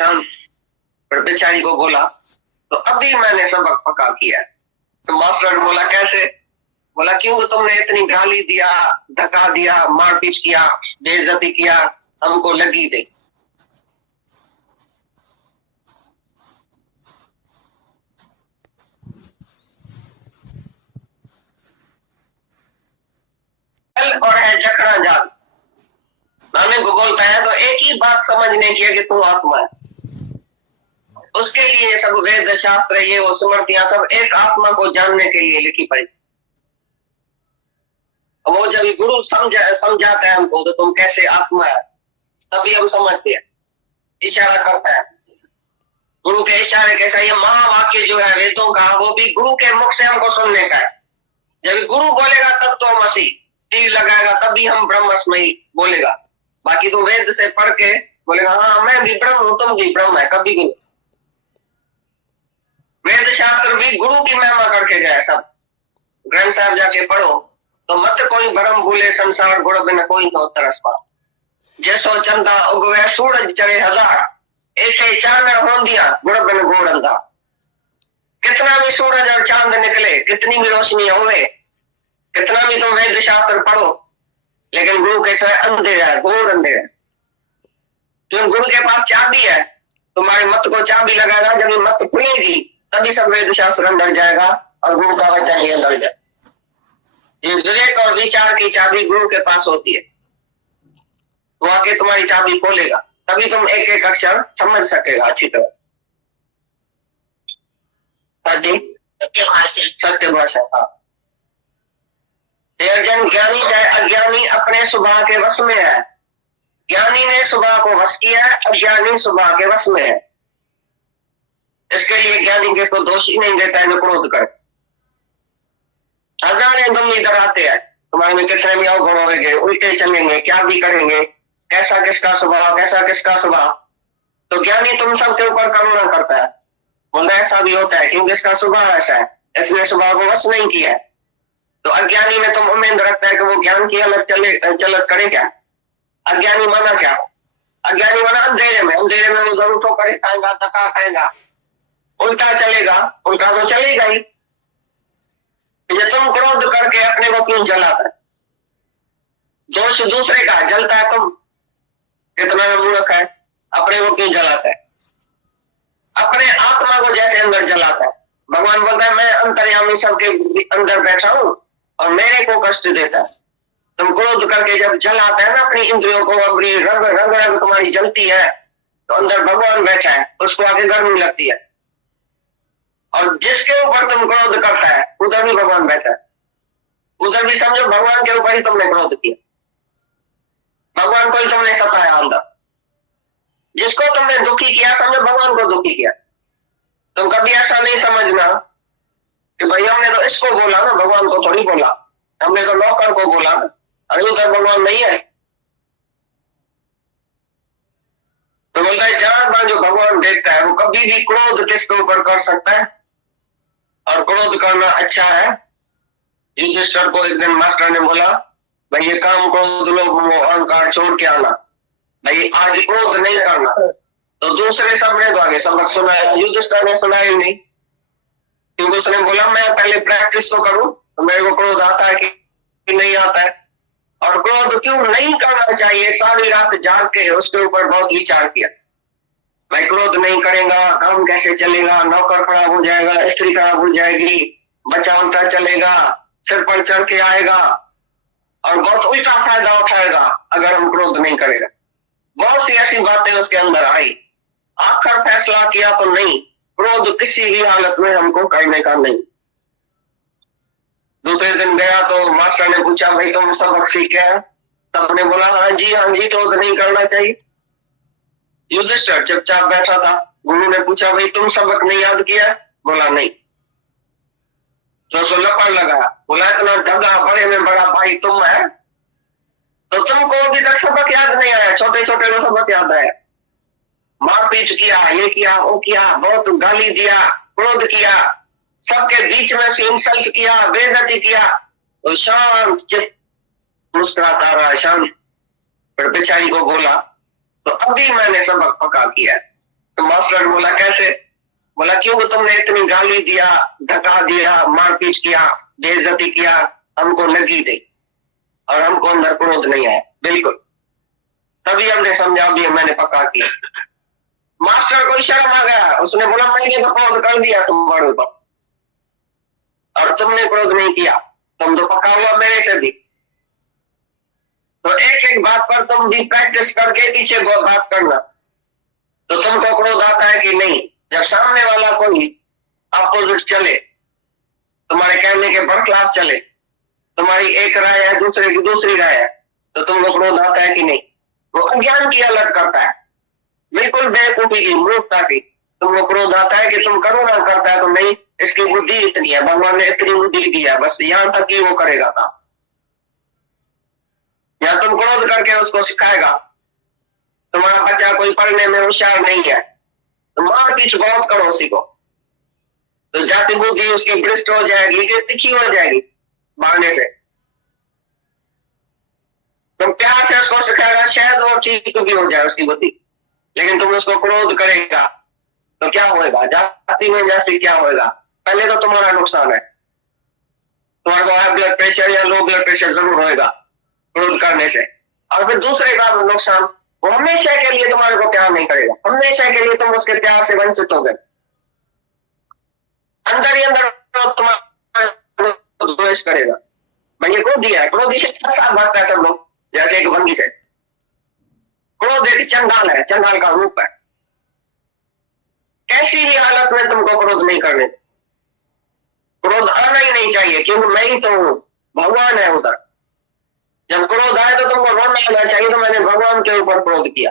शांत। फिर बेचारी को बोला तो अभी मैंने सबक पक्का किया। तो मास्टर ने बोला कैसे? बोला क्यों तुमने इतनी गाली दिया, धक्का दिया, मारपीट किया, बेइज्जती किया, हमको लगी नहीं। और है जखड़ा जाल। नानक को बोलता है तो एक ही बात समझने की है कि तू आत्मा है। उसके लिए सब वेद शास्त्र ये वो स्मृतियां सब एक आत्मा को जानने के लिए लिखी पड़ी। वो जब गुरु समझाता है हमको तो तुम कैसे आत्मा है, तभी हम समझते हैं। इशारा करता है गुरु के इशारे कैसा, ये महावाक्य जो है वेदों का वो भी गुरु के मुख से हमको सुनने का है। जब गुरु बोलेगा तब तो हम हंसी तीर लगाएगा, तभी हम ब्रह्मस्मयी बोलेगा। बाकी तो वेद से पढ़ के बोलेगा हाँ मैं भी ब्रह्म हूं, तुम भी ब्रह्म है, कभी भी नहीं। वेद शास्त्र भी गुरु की महिमा करके गए सब। ग्रंथ साहब जाके पढ़ो तो मत कोई भरम भूले संसार गुण बिन कोई न तरस पा। जैसो चंदा उगवे सूरज चढ़े हजार, एक चांदन हो दिया गुण बिन गोड़ अंधा। कितना भी सूरज और चांद निकले, कितनी भी रोशनी होवे, कितना भी तुम वेद शास्त्र पढ़ो, लेकिन गुरु के समय अंधेरा है, घोर अंधेरा। तुम गुरु के पास चाबी है, तुम्हारे मत को चाबी लगाएगा, जब मत खुलेगी तभी सब वेद शास्त्र अंदर जाएगा और गुरु का वचन ही अंदर जाए। विवेक और विचार की चाबी गुरु के पास होती है, वो आके तुम्हारी चाबी खोलेगा, तभी तुम एक एक अक्षर समझ सकेगा अच्छी तरह। सत्य भाषा। हाँ, अर्जुन ज्ञानी चाहे अज्ञानी अपने स्वभाव के वश में है। ज्ञानी ने स्वभाव को वश किया है, अज्ञानी स्वभाव के वश में है। इसके लिए ज्ञानी के को दोष ही नहीं देता है जो क्रोध करे। हजारे तुम इधर आते हैं, तुम्हारे में कितने भी अवगुण होंगे, उल्टे चलेंगे, क्या भी करेंगे, कैसा किसका स्वभाव, कैसा किसका स्वभाव। तो ज्ञानी तुम सबके ऊपर करुणा करता है, बोलता ऐसा भी होता है क्योंकि इसका स्वभाव ऐसा है, इसने स्वभाव को वश नहीं किया है। तो अज्ञानी में तुम उम्मीद रखता है कि वो ज्ञान की अलग चलत करे क्या? अज्ञानी माना क्या? अज्ञानी माना अंधेरे में, अंधेरे में वो जरूर तो करे खाएगा, धक्का खाएगा, उल्टा चलेगा, उल्टा तो चलेगा ही। जब तुम क्रोध करके अपने को क्यों जलाता है? दोष दूसरे का, जलता है तुम। कितना मूर्ख है, अपने को क्यों जलाता है? अपने आत्मा को जैसे अंदर जलाता है। भगवान बोलता है मैं अंतर्यामी सबके अंदर बैठा हूं और मेरे को कष्ट देता है। तुम क्रोध करके जब जलाता है ना अपनी इंद्रियों को, अपनी रंग रंग रंग तुम्हारी जलती है, तो अंदर भगवान बैठा है, उसको आगे गर्मी लगती है। और जिसके ऊपर तुम क्रोध करता है उधर भी भगवान बैठा है, उधर भी समझो भगवान के ऊपर ही तुमने क्रोध किया, भगवान को ही तुमने सताया अंदर। जिसको तुमने दुखी किया समझो भगवान को दुखी किया। तुम कभी ऐसा नहीं समझना कि भाई हमने तो इसको बोला ना, भगवान को थोड़ी बोला, हमने तो नौकर को बोला ना, अरे उधर भगवान नहीं है। तो बोलता है जहां जो भगवान देखता है वो कभी भी क्रोध किसके ऊपर कर सकता है, और क्रोध करना अच्छा है। युधिष्ठिर को एक दिन मास्टर ने बोला भाई ये काम क्रोध लोभ मोह अहंकार छोड़ के आना, भाई आज क्रोध नहीं करना। तो दूसरे सबने तो आगे सबक सुनाया, युधिष्ठिर ने सुनाया ही नहीं, क्योंकि उसने बोला मैं पहले प्रैक्टिस तो करूं तो मेरे को क्रोध आता है कि नहीं आता है। और क्रोध क्यों नहीं करना चाहिए, सारी रात जाग के उसके ऊपर बहुत विचार किया। भाई क्रोध नहीं करेगा काम कैसे चलेगा, नौकर खराब हो जाएगा, स्त्री खराब हो जाएगी, बच्चा उल्टा चलेगा, सिर पर चढ़ के आएगा और बहुत उल्टा फायदा उठाएगा अगर हम क्रोध नहीं करेगा। बहुत सी ऐसी बातें उसके अंदर आई, आखिर फैसला किया तो नहीं, क्रोध किसी भी हालत में हमको करने का नहीं। दूसरे दिन गया तो मास्टर ने पूछा भाई तुम सबक सीखे हैं? तब ने बोला हाँ जी क्रोध नहीं करना चाहिए। युधिष्ठिर चुपचाप बैठा था, गुरु ने पूछा भाई तुम सबक नहीं याद किया? बोला नहीं। तो उसको लपड़ लगा, बोला इतना ढगा बड़े में बड़ा भाई तुम है, तो तुमको अभी तक सबक याद नहीं आया? छोटे छोटे को सबक याद आया, मारपीट किया, ये किया वो किया, बहुत गाली दिया, क्रोध किया, सबके बीच में से इंसल्ट किया, बेइज्जती किया। तो शांत चित्त मुस्कुराता रहा, शांत। फिर बेचारी को बोला तो अभी मैंने सबक पक्का किया। तो मास्टर बोला कैसे? बोला क्यों तुमने इतनी गाली दिया, धक्का दिया, मारपीट किया, बेइज्जती किया, हमको लगी दी और हमको अंदर क्रोध नहीं आया। बिल्कुल, तभी हमने समझा भी मैंने पक्का किया। मास्टर को शर्म आ गया, उसने बोला मैंने तो क्रोध कर दिया तुम्हारे ऊपर और तुमने क्रोध नहीं किया, तुम तो पक्का हुआ मेरे से भी। तो एक एक बात पर तुम भी प्रैक्टिस करके पीछे बात करना, तो तुमको क्रोध आता है कि नहीं। जब सामने वाला कोई अपोजिट चले, तुम्हारे कहने के बरखिलाफ चले, तुम्हारी एक राय है दूसरे की दूसरी राय है, तो तुमको क्रोध आता है कि नहीं। वो अज्ञान की अलर्ट करता है, बिल्कुल बेवकूफी की, मूर्खता की। तुमको क्रोध आता है कि तुम करो ना, करता है तो नहीं, इसकी बुद्धि इतनी है, भगवान ने इतनी बुद्धि दी है, बस यहां तक ही वो करेगा काम। या तुम क्रोध करके उसको सिखाएगा, तुम्हारा बच्चा कोई पढ़ने में होशियार नहीं है, तो मार पीछ बहुत करो उसी को, तो जाति बुद्धि उसकी भ्रष्ट हो जाएगी कि तिखी हो जाएगी मारने से। तुम प्यार से उसको सिखाएगा, शायद वो ठीक भी हो जाए उसकी बुद्धि। लेकिन तुम उसको क्रोध करेगा तो क्या होएगा? जाति में जाति क्या होएगा? पहले तो तुम्हारा नुकसान है, तुम्हारे को हाई ब्लड प्रेशर या लो ब्लड प्रेशर जरूर होएगा क्रोध करने से। और फिर दूसरे का नुकसान, वो हमेशा के लिए तुम्हारे को प्यार नहीं करेगा, हमेशा के लिए तुम उसके प्यार से वंचित हो गए। अंदर ही अंदर तुम्हारा द्वेष करेगा। मैं क्रोधी है, क्रोधी से साथ भागता है सब लोग, जैसे एक बंदी से। क्रोध एक चंडाल है, चंडाल का रूप है। कैसी भी हालत में तुमको क्रोध नहीं करने, क्रोध आना ही नहीं चाहिए, क्योंकि मैं ही तो हूं, भगवान है उधर। जब क्रोध आए तो तुमको रोना आना चाहिए, तो मैंने भगवान के ऊपर क्रोध किया,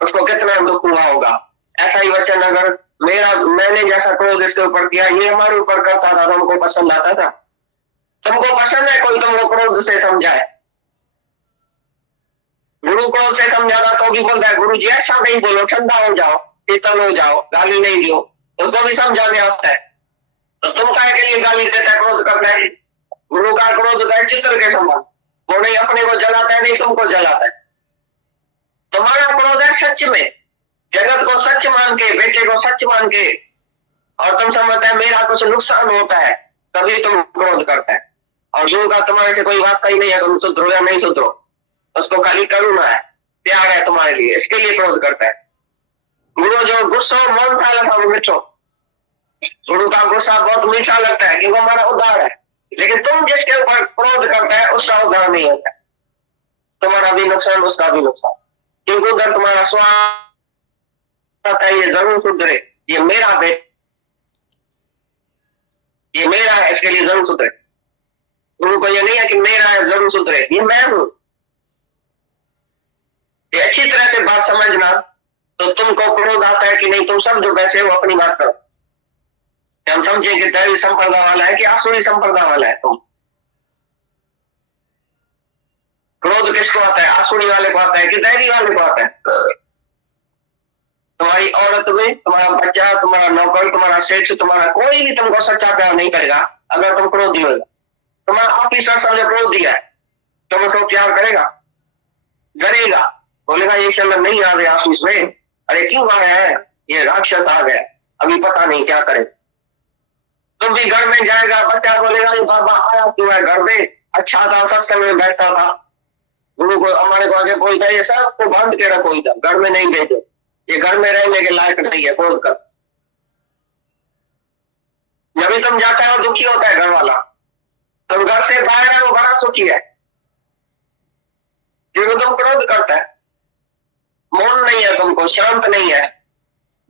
उसको कितना दुख हुआ होगा। ऐसा ही वचन अगर मैंने जैसा क्रोध इसके ऊपर किया, ये हमारे ऊपर करता था, तो हमको पसंद आता था? तुमको पसंद है कोई तुमको क्रोध से समझाए? गुरु क्रोध से समझाता तो भी बोलता है गुरु जी ऐसा नहीं बोलो, ठंडा हो जाओ, शीतल हो जाओ, गाली नहीं दो, उसको भी समझाने आता है। तो तुम काय के लिए गाली देता है, क्रोध करता है? गुरु का क्रोध होता है चित्र के समान, वो नहीं अपने को जलाता है, नहीं तुमको जलाता है। तुम्हारा क्रोध है सच में, जगत को सच मान के, बेटे को सच मान के, और तुम समझता है मेरा कुछ नुकसान होता है, तभी तुम क्रोध करता है। और गुरु का तुम्हारे से कोई वास्ता ही नहीं है, तुम सुधरो या नहीं सुधरो, उसको खाली करुणा है, प्यार है तुम्हारे लिए, इसके लिए क्रोध करता है। गुरु जो गुस्सा मौन था लगा वो मिठो, गुरु का गुस्सा बहुत मीठा लगता है क्योंकि हमारा उद्धार है। लेकिन तुम जिसके ऊपर क्रोध करता है उसका उद्धार नहीं होता, तुम्हारा भी नुकसान उसका भी नुकसान। क्योंकि उधर तुम्हारा स्वार्थ है, ये जरूर सुधरे, ये मेरा बेटा, ये मेरा है, इसके लिए जरूर सुधरे। गुरु को ये नहीं है कि मेरा है जरूर सुधरे, ये मैं हूं। ये अच्छी तरह से बात समझना, तो तुमको क्रोध आता है कि नहीं, तुम समझो वैसे वो अपनी बात करो। हम समझे कि दैवी संप्रदाय वाला है कि आसुरी संप्रदाय वाला है। तुम क्रोध किसको आता है? आसुरी वाले को आता है कि दैवी वाले को आता है? तुम्हारी औरत में, तुम्हारा बच्चा, तुम्हारा नौकर, तुम्हारा सेठ, तुम्हारा कोई भी तुमको सच्चा प्यार नहीं करेगा अगर तुम क्रोधी होगा। तुम्हारा ऑफिसर समझो क्रोधी है, तुम उसको प्यार करेगा? डरेगा, बोलेगा ये समय नहीं आ गया ऑफिस में, अरे क्यों आया है, ये राक्षस आ गया, अभी पता नहीं क्या करे। तुम भी घर में जाएगा, बच्चा बोलेगा ये बाबा आया क्यों है घर में, अच्छा था, सत्संग में बैठता था, गुरु को हमारे को आगे बोलता है ये सबको बांध के रखो इधर, घर में नहीं भेजो, ये घर में रहने के लायक नहीं है, क्रोध कर। जब भी तुम जाता है वो दुखी होता है घर वाला, तुम घर से बाहर है वो बड़ा सुखी है, क्योंकि तुम क्रोध करता है, मौन नहीं है, तुमको शांत नहीं है,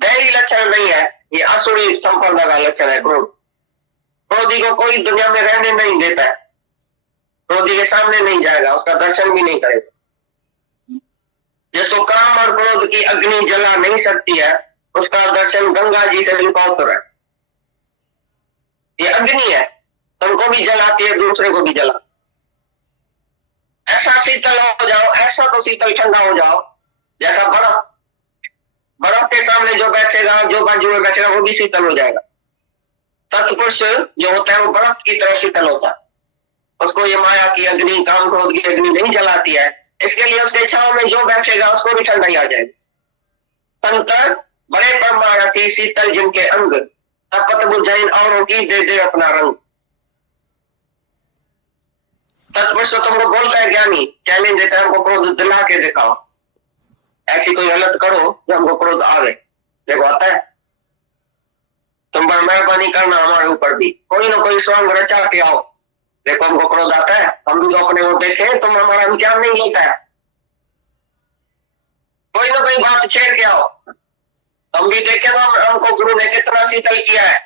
दैवी लक्षण नहीं है, ये आसुरी संप्रदाय का लक्षण है क्रोध। क्रोधी को कोई दुनिया में रहने नहीं देता है, क्रोधी के सामने नहीं जाएगा, उसका दर्शन भी नहीं करेगा। जिसको काम और क्रोध की अग्नि जला नहीं सकती है, उसका दर्शन गंगा जी से भी बहुत है। ये अग्नि है, तुमको भी जलाती है, दूसरे को भी जला। ऐसा शीतल हो जाओ, ऐसा तो शीतल ठंडा हो जाओ जैसा बर्फ, बर्फ के सामने जो बैठेगा, जो बाजू में बैठेगा वो भी शीतल हो जाएगा। सत्पुरुष जो होता है वो बर्फ की तरह शीतल होता है, उसको ये माया की अग्नि, काम क्रोध की अग्नि नहीं जलाती है, इसके लिए उसके छाव में जो बैठेगा उसको भी ठंडाई आ जाएगी। संत बड़े बैठी शीतल जिनके अंग, तपत बुझाइन औरों की दे दे अपना रंग। तत्पुरुष तो तुमको बोलता है ज्ञानी, चैलेंज देता है हमको क्रोध दिला के दिखाओ, ऐसी कोई हालत करो जो हमको क्रोध आवे। देखो आता है, तुम पर मेहरबानी करना हमारे ऊपर भी, कोई ना कोई स्वांग रचा के आओ। देखो हमको क्रोध आता है, हम भी तो अपने को देखे, तुम हमारा इम्तिहान नहीं लेता है, कोई ना कोई बात छेड़ के आओ, हम भी देखे तो हमको गुरु ने कितना शीतल किया है।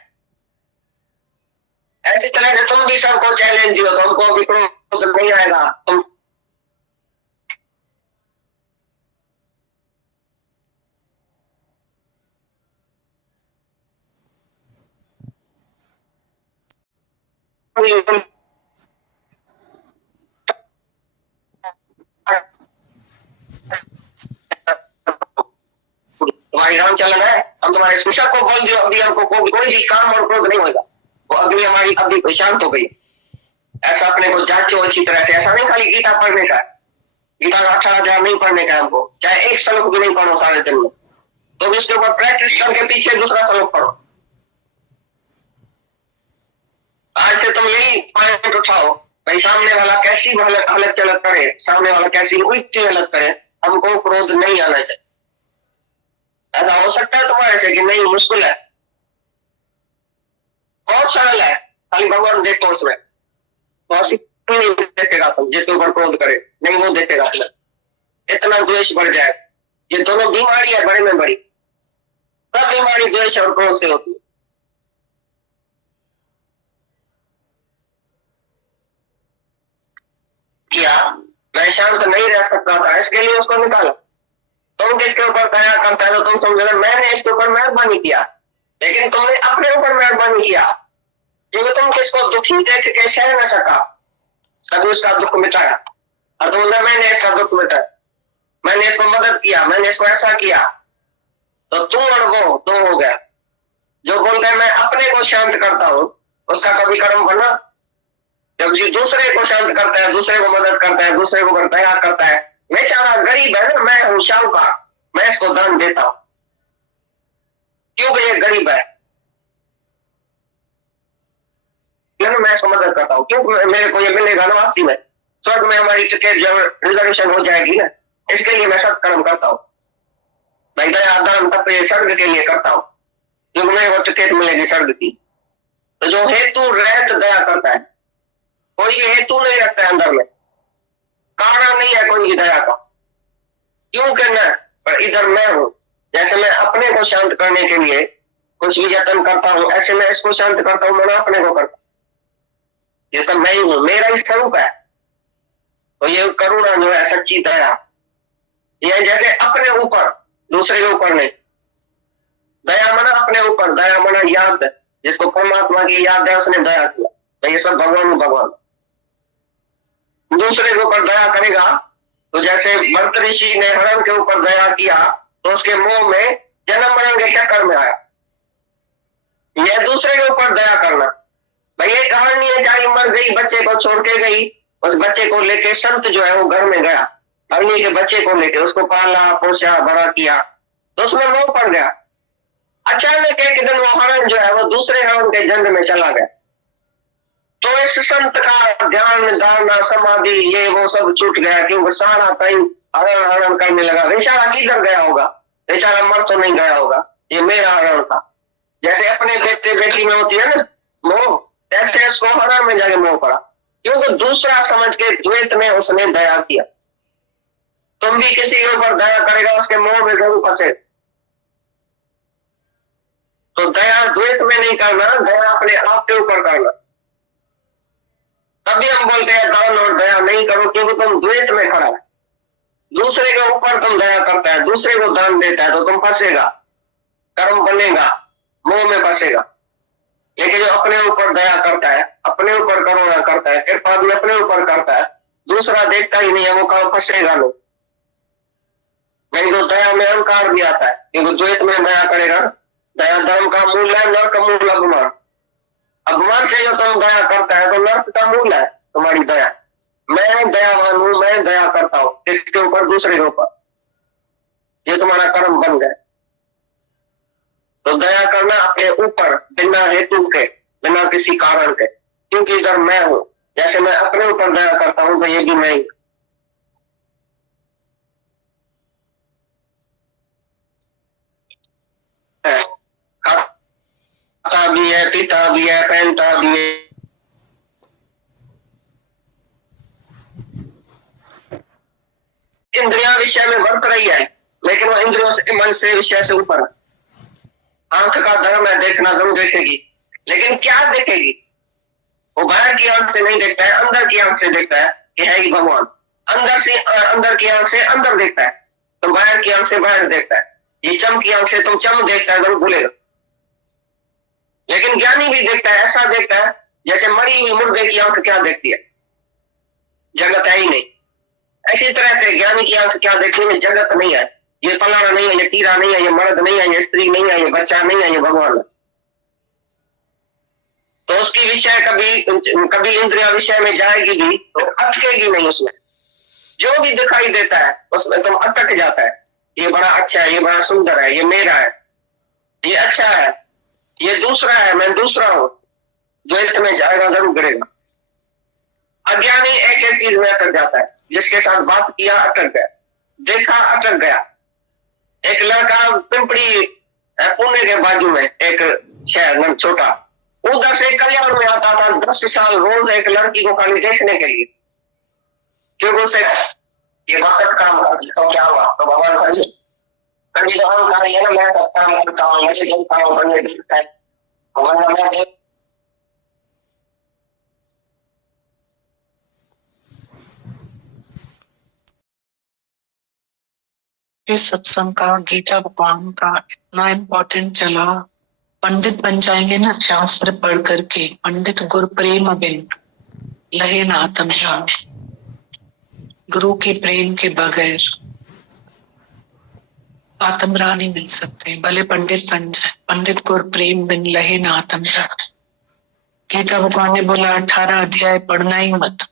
ऐसी तरह से तुम भी सबको चैलेंज दियो, तो हमको भी क्रोध नहीं आएगा। तुम तुम्हारी राम चलन है, हम तुम्हारे सुशक को बोल दियो, अभी हमको कोई भी काम और क्रोध नहीं होगा, वो अग्नि हमारी अभी शांत हो गई। ऐसा अपने को जांचो अच्छी तरह से, ऐसा नहीं खाली गीता पढ़ने का, गीता का 18 नहीं पढ़ने का हमको, चाहे एक श्लोक भी नहीं पढ़ो सारे दिन में, तो भी उसके ऊपर प्रैक्टिस करके पीछे दूसरा श्लोक पढ़ो। आज से तुम यही पॉइंट उठाओ, भाई सामने वाला कैसी हालत चलत करे, सामने वाला कैसी उल्टी हालत करे, हमको क्रोध नहीं आना चाहिए। ऐसा हो सकता है तुम्हारे से कि नहीं? मुश्किल है, बहुत सरल है, खाली भगवान देखो उसमें, नहीं देखेगा तुम जिसके ऊपर क्रोध करे, नहीं वो देखेगा, इतना द्वेष बढ़ जाए। ये दोनों बीमारी है बड़े में बड़ी, सब बीमारी द्वेष और क्रोध से होती है। किया मैं शांत नहीं रह सकता था, इसके लिए उसको निकाला। तुम किसके ऊपर दया करता है तो तुम समझ रहे मैंने इसके ऊपर मेहरबानी किया, लेकिन तुमने अपने ऊपर मेहरबानी किया, क्योंकि तुम किसको दुखी देख के सह न सका, कभी उसका दुख मिटाया, और तुम मैंने इसका दुख मिटाया, मैंने इसको मदद किया, मैंने इसको ऐसा किया, तो तुम और वो दो हो गया। जो बोलते हैं मैं अपने को शांत करता हूं, उसका कभी कर्म बना? जब जी दूसरे को शांत करता है, दूसरे को मदद करता है, दूसरे को दया करता है, बेचारा गरीब है ना, मैं हूं शाहूकार, मैं इसको दान देता हूं, क्योंकि ये गरीब है, मैं इसको मदद करता हूँ, क्यों मेरे को ये मिलेगा ना वापसी में, स्वर्ग में हमारी टिकट जो रिजर्वेशन हो जाएगी ना, इसके लिए मैं सत्कर्म करता हूँ, मैं दया दान तप स्वर्ग के लिए करता हूँ, क्योंकि मेरे को टिकट मिलेगी स्वर्ग की। तो जो हेतु रहत दया करता है, कोई हेतु नहीं रखता है अंदर में, कारण नहीं है कोई की दया का, क्यों करना? पर इधर मैं हूं, जैसे मैं अपने को शांत करने के लिए कुछ भी यत्न करता हूं, ऐसे मैं इसको शांत करता हूं, मैं अपने को करता हूं, ये सब मैं ही हूं, मेरा ही स्वरूप है। तो ये करुणा जो है, सच्ची दया, ये जैसे अपने ऊपर, दूसरे के ऊपर नहीं। दया मना अपने ऊपर, दया मना याद, जिसको परमात्मा की याद है उसने दया किया, तो ये सब भगवान भगवान। दूसरे के ऊपर दया करेगा, तो जैसे भरत ऋषि ने हरण के ऊपर दया किया, तो उसके मुंह में जन्म मरण के चक्कर में आया। यह दूसरे के ऊपर दया करना, भाई ये कहानी है, गाड़ी मर गई, बच्चे को छोड़ के गई, उस बच्चे को लेके संत जो है वो घर में गया, हरणी के बच्चे को लेके उसको पाला पोसा बड़ा किया, तो उसमें मोह पड़ गया। अचानक एक दिन वो हरण जो है वो दूसरे हरण के जंग में चला गया, तो इस संत का ध्यान धारणा समाधि ये वो सब छूट गया, क्योंकि सारा टाइम हरण हरण करने लगा। बेचारा किधर गया होगा, बेचारा मर तो नहीं गया होगा, ये मेरा हरण था। जैसे अपने बेटे बेटी में होती है ना मोह, ऐसे इसको हरण में जाके मोह पड़ा, क्योंकि दूसरा समझ के द्वैत में उसने दया किया। तुम भी किसी के ऊपर दया करेगा, उसके मोह में जरूर फंसे। तो दया द्वैत में नहीं करना, दया अपने आप के ऊपर करना। तभी हम बोलते हैं दान और दया नहीं करो, क्योंकि तुम द्वैत में खड़ा है। दूसरे के ऊपर तुम दया करता है, दूसरे को दान देता है, तो तुम फंसेगा, कर्म बनेगा, मोह में फंसेगा। लेकिन जो अपने ऊपर दया करता है, अपने ऊपर करुणा करता है, कृपा भी अपने ऊपर करता है, दूसरा देखता ही नहीं है, वो कहाँ फंसेगा लोग। नहीं तो दया में अहंकार भी आता है, क्योंकि द्वैत में दया करेगा। दया धर्म का मूल है, नर्क मूल अभिमान। अभिमान से जो तुम दया करता है तो नर्क का मूल है तुम्हारी दया। मैं दयावान हूं, मैं दया करता हूं, किसके ऊपर? दूसरे के ऊपर। ये तुम्हारा कर्म बन गया। तो दया करना अपने ऊपर बिना हेतु के, बिना किसी कारण के, क्योंकि इधर मैं हूं, जैसे मैं अपने ऊपर दया करता हूं तो ये भी मैं ही है। खाता भी है, पीता भी है, पहनता भी है। इंद्रिया विषय में वर्त रही है, लेकिन वो इंद्रियों से, मन से, विषय से ऊपर है। आंख का धर्म है देखना, जरूर देखेगी, लेकिन क्या देखेगी? वो बाहर की आंख से नहीं देखता है, अंदर की आंख से देखता है कि है ही भगवान। अंदर से, अंदर की आंख से अंदर देखता है, तो बाहर की आंख से बाहर देखता है। ये चम की आंख से तुम चम देखता है, जरूर भूलेगा। लेकिन ज्ञानी भी देखता है, ऐसा देखता है जैसे मरी हुई मुर्दे की आंख क्या देखती है, जगत है ही नहीं। ऐसी तरह से ज्ञानी की आंख क्या देखती है? जगत नहीं है, ये फलाना नहीं है, ये टीरा नहीं है, ये मर्द नहीं है, ये स्त्री नहीं है, ये बच्चा नहीं है, ये भगवान है। तो उसकी विषय कभी कभी इंद्रिया विषय में जाएगी भी तो अटकेगी नहीं उसमें। जो भी दिखाई देता है उसमें तुम अटक जाता है। ये बड़ा अच्छा है, ये बड़ा सुंदर है, ये मेरा है, ये अच्छा है, ये दूसरा है, मैं दूसरा हूं। द्वैत में जाएगा, जरूर गिरेगा। अज्ञानी एक एक चीज में अटक जाता है, जिसके साथ बात किया अटक गया, देखा अटक गया। एक लड़का पिंपड़ी पुणे के बाजू में एक शहर छोटा, उधर से कल्याण में आता था 10 साल रोज एक लड़की को खाली देखने के लिए, क्योंकि उसे ये वक्त काम तो क्या हुआ, तो भगवान करिए कभी तो हम कार्य है ना, मैं काम करता हूँ, मेरे दिन काम करने देता है भगवान। मैं इस सत्संग का, गीता भगवान का इतना इम्पोर्टेंट चला। पंडित बन जाएंगे ना शास्त्र पढ़ करके, पंडित गुरु प्रेम बिन लहे ना आत्म ज्ञान। गुरु के प्रेम के बगैर आत्म राह नहीं मिल सकते, भले पंडित बन जाए। पंडित गुरु प्रेम बिन लहे ना आत्म ज्ञान। गीता भगवान ने बोला 18 अध्याय पढ़ना ही मत,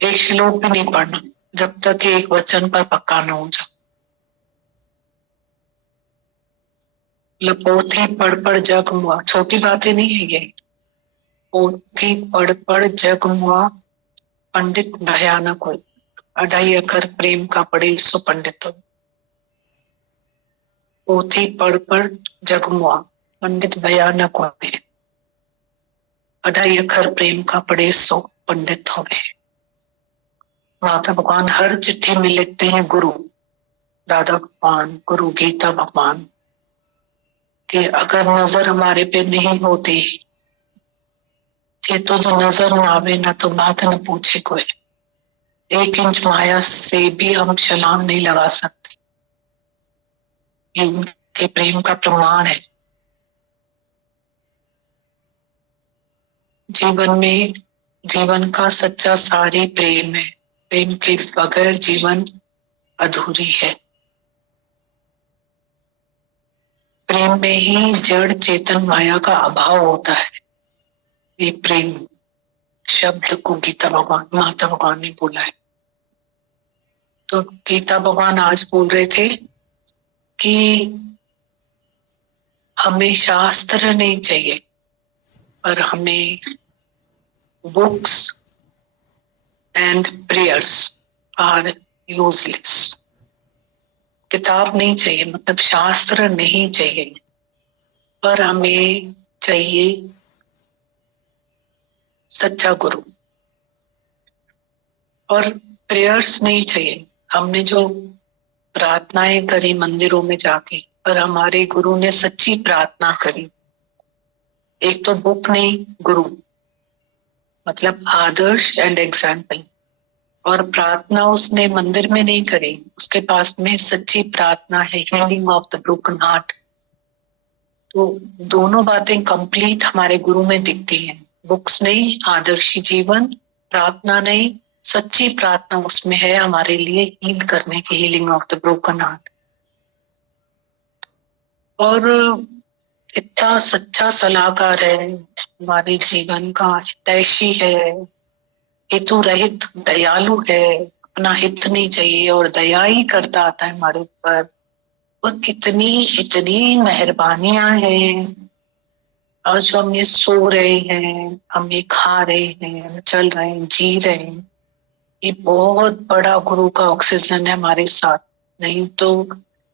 एक श्लोक भी नहीं पढ़ना जब तक एक वचन पर पक्का न हो जाए। पोथी पढ़ पढ़ जग मुआ, छोटी बातें नहीं है ये। पोथी पढ़ पढ़ जग मुआ, पंडित भयानक हो। 2.5 अखर प्रेम का पढ़े सो पंडित हो। पोथी पढ़ पढ़ जग मुआ, पंडित भयानक हो। 2.5 अखर प्रेम का पढ़े सो पंडित हो। माता भगवान हर चिट्ठी में लिखते हैं गुरु, दादा भगवान, गुरु गीता भगवान, कि अगर नजर हमारे पे नहीं होती, तो जो नजर न आवे ना तो बात न पूछे कोई। 1 इंच माया से भी हम छलांग नहीं लगा सकते। ये उनके प्रेम का प्रमाण है। जीवन में, जीवन का सच्चा सारी प्रेम है। प्रेम के बगैर जीवन अधूरी है। प्रेम में ही जड़ चेतन माया का अभाव होता है। ये प्रेम शब्द को गीता भगवान, माता भगवान ने बोला है। तो गीता भगवान आज बोल रहे थे कि हमें शास्त्र नहीं चाहिए, पर हमें books and prayers are useless. किताब नहीं चाहिए, मतलब शास्त्र नहीं चाहिए, पर हमें चाहिए सच्चा गुरु। और प्रेयर्स नहीं चाहिए। हमने जो प्रार्थनाएं करी मंदिरों में जाके, पर हमारे गुरु ने सच्ची प्रार्थना करी। एक तो बुक नहीं, गुरु मतलब आदर्श एंड एग्जाम्पल। और प्रार्थना उसने मंदिर में नहीं करी, उसके पास में सच्ची प्रार्थना है, healing of the broken heart. तो दोनों बातें कंप्लीट हमारे गुरु में दिखती हैं। बुक्स नहीं, आदर्शी जीवन, प्रार्थना नहीं, सच्ची प्रार्थना उसमें है हमारे लिए हील करने की, healing of the broken heart. और इतना सच्चा सलाहकार है, हमारे जीवन का हितैषी है, हेतु रहित दयालु है, अपना हित नहीं चाहिए और दया ही करता आता है हमारे ऊपर। और इतनी इतनी मेहरबानियां हैं। आज जो हम ये सो रहे हैं, हम ये खा रहे हैं, हम चल रहे हैं, जी रहे हैं, ये बहुत बड़ा गुरु का ऑक्सीजन है हमारे साथ। नहीं तो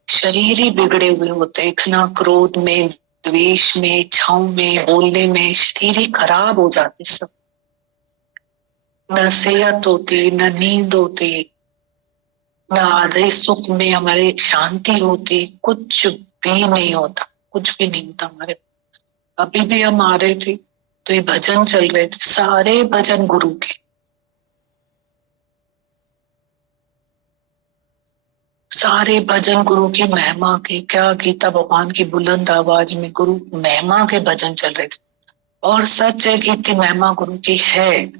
शरीर ही बिगड़े हुए होते, इतना क्रोध में, द्वेष में, इच्छाओं में, बोलने में शरीर ही खराब हो जाते सब। न सेहत होती, न नींद होती, न आधे सुख में हमारी शांति होती, कुछ भी नहीं होता, कुछ भी नहीं होता हमारे। अभी भी हम आ रहे थे तो ये भजन चल रहे थे, सारे भजन गुरु के, सारे भजन गुरु की महिमा के। क्या गीता भगवान की बुलंद आवाज में गुरु महिमा के भजन चल रहे थे। और सच है कि इतनी महिमा गुरु की है,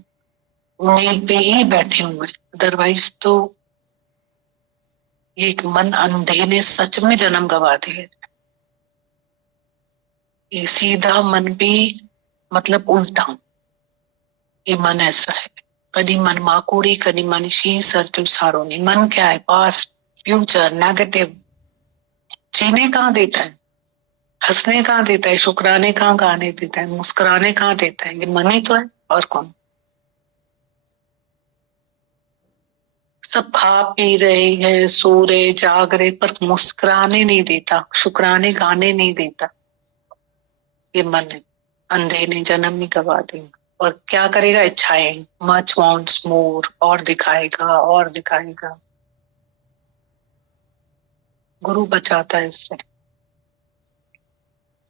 उन्हीं पे ही बैठे हुए, अदरवाइज तो ये एक मन अंधे ने सच में जन्म गवा दिए। ये सीधा मन भी मतलब उल्टा, ये मन ऐसा है, कभी मन माकूड़ी, कभी मन शी सरतु सारो नहीं। मन क्या है? Past, future, negative. जीने कहाँ देता है, हंसने कहाँ देता है, शुक्राने कहाँ गाने देता है, मुस्कुराने कहाँ देता है? ये मन ही तो है, और कौन। सब खा पी रहे हैं, सो रहे, जाग रहे, पर मुस्कुराने नहीं देता, शुक्राने गाने नहीं देता। ये मन है, अंधे ने जन्म नहीं गवा दी। और क्या करेगा? इच्छाएं, मच वांट्स मोर, और दिखाएगा और दिखाएगा। गुरु बचाता है इससे,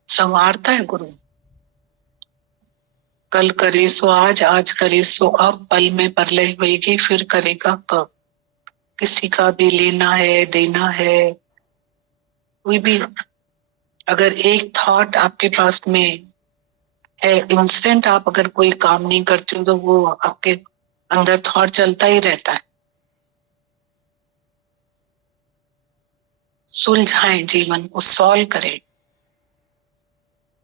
संवारता है गुरु। कल करे सो आज, आज करे सो अब, पल में परलय होएगी, फिर करेगा कब। किसी का भी लेना है, देना है, कोई भी अगर एक थॉट आपके पास में है, इंस्टेंट आप अगर कोई काम नहीं करते हो तो वो आपके अंदर थॉट चलता ही रहता है। सुलझाएं जीवन को, सॉल्व करें।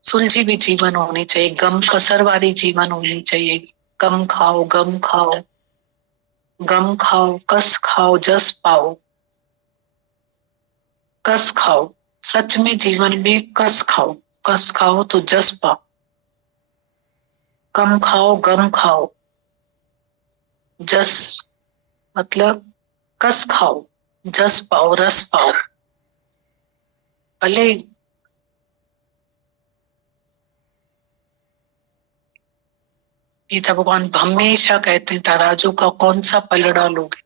सुलझी भी जीवन होनी चाहिए, गम कसर वाली जीवन होनी चाहिए। कम खाओ, गम खाओ, गम खाओ, कस खाओ, जस पाओ। कस खाओ, सच में जीवन में कस खाओ, कस खाओ तो जस पाओ। कम खाओ, गम खाओ, जस मतलब कस खाओ, जस पाओ, रस पाओ। भले गीता भगवान हमेशा कहते हैं, तराजू का कौन सा पलड़ा लोगे,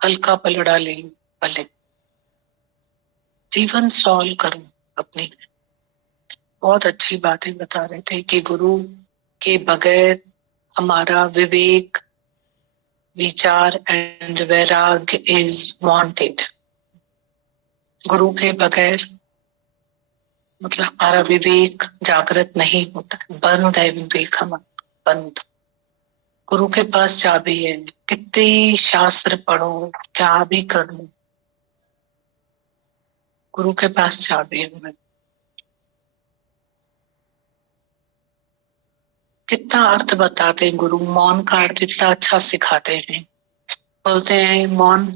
हल्का पलड़ा ले लो। भले जीवन सॉल्व करो अपनी। बहुत अच्छी बातें बता रहे थे कि गुरु के बगैर हमारा विवेक, विचार एंड वैराग्य इज वांटेड। गुरु के बगैर मतलब हमारा विवेक जागृत नहीं होता, बंद है विवेक हमारा, बंद। गुरु के पास चाबी है, कितने शास्त्र पढ़ो, क्या भी करो, गुरु के पास चाबी है। कितना अर्थ बताते हैं गुरु, मौन का अर्थ इतना अच्छा सिखाते हैं। बोलते हैं मौन,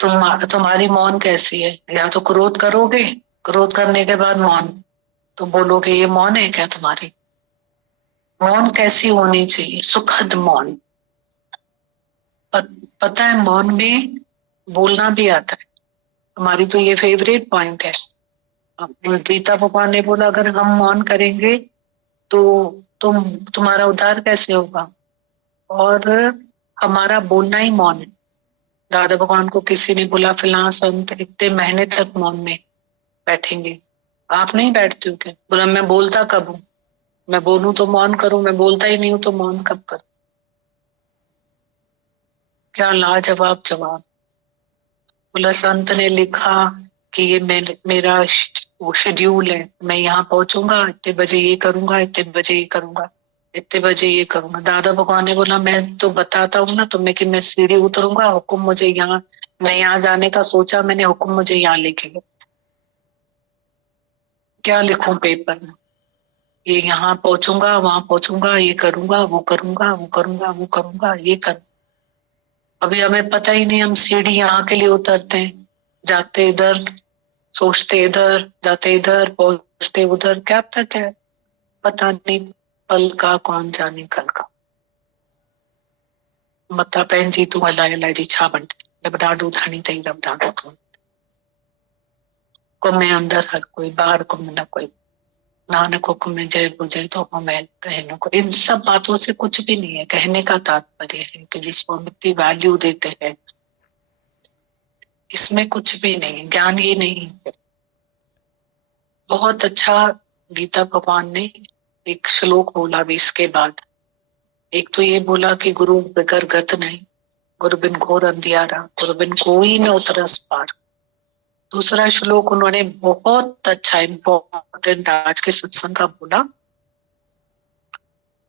तुम्हारी मौन कैसी है? या तो क्रोध करोगे, क्रोध करने के बाद मौन, तो बोलोगे ये मौन है क्या तुम्हारी? मौन कैसी होनी चाहिए? सुखद मौन। पता है मौन में बोलना भी आता है। हमारी तो ये फेवरेट पॉइंट है। गीता भगवान ने बोला अगर हम मौन करेंगे तो तुम्हारा उद्धार कैसे होगा? और हमारा बोलना ही मौन है। दादा भगवान को किसी ने बोला फिलहाल संत इतने महीने तक मौन में बैठेंगे, आप नहीं बैठते हो क्या? बोला मैं बोलता कब हूँ, मैं बोलूं तो मौन करूं, मैं बोलता ही नहीं हूं तो मौन कब करूं? क्या लाजवाब जवाब। बोला संत ने लिखा कि ये मेरा वो शेड्यूल है, मैं यहाँ पहुंचूंगा, इतने बजे ये करूंगा, इतने बजे ये करूंगा, इतने बजे ये करूंगा। दादा भगवान ने बोला मैं तो बताता हूँ ना तुम्हें कि मैं सीढ़ी उतरूंगा, हुक्म मुझे यहाँ, मैं यहाँ जाने का सोचा मैंने, हुक्म मुझे यहाँ लेके गए। क्या लिखूं पेपर में? ये यहाँ पहुंचूंगा, वहां पहुंचूंगा, ये करूंगा, वो करूंगा, वो करूंगा, वो करूंगा, ये कर। अभी हमें पता ही नहीं हम सीढ़ी यहाँ के लिए उतरते हैं, जाते इधर, सोचते इधर, जाते इधर, पहुंचते उधर, क्या तक है पता नहीं पल का, कौन जाने कल का। मता पंहिंजी तूं हलाए हलाए जी छा बनती, जब ॾाढो धणी अथई जब ॾाढो थो घुमे अंदर हर कोई, बाहर घुमे न कोई, नानक हुक्म जय बुझे तो हमें कहने को। इन सब बातों से कुछ भी नहीं है। कहने का तात्पर्य है कि जिसको हम इतनी वैल्यू देते हैं, इसमें कुछ भी नहीं है, ज्ञान ही नहीं है। बहुत अच्छा गीता भगवान ने एक श्लोक बोला भी इसके बाद। एक तो ये बोला कि गुरु बिगर गत नहीं, गुरु बिन घोर अंधियारा, गुरु बिन कोई न उतरस पार। दूसरा श्लोक उन्होंने बहुत अच्छा इम्पोर्टेंट आज के सत्संग का बोला,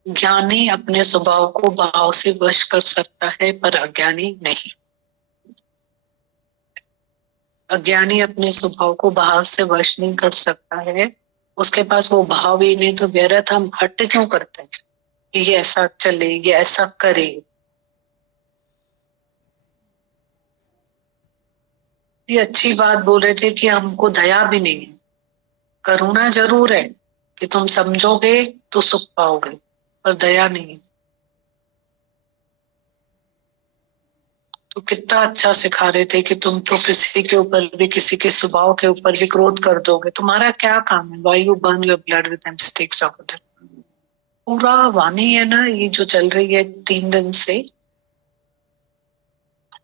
ज्ञानी अपने स्वभाव को भाव से वश कर सकता है पर अज्ञानी नहीं। अज्ञानी अपने स्वभाव को भाव से वश नहीं कर सकता है, उसके पास वो भाव ही नहीं, तो व्यर्थ हम हट क्यों करते हैं कि ये ऐसा चले, ये ऐसा करे। ये अच्छी बात बोल रहे थे कि हमको दया भी नहीं है, करुणा जरूर है कि तुम समझोगे तो सुख पाओगे, पर दया नहीं। तो कितना अच्छा सिखा रहे थे कि तुम तो किसी के ऊपर भी, किसी के स्वभाव के ऊपर भी क्रोध कर दोगे, तुम्हारा क्या काम है? Why you burn your blood with them sticks of it. पूरा वाणी है ना ये जो चल रही है 3 दिन से,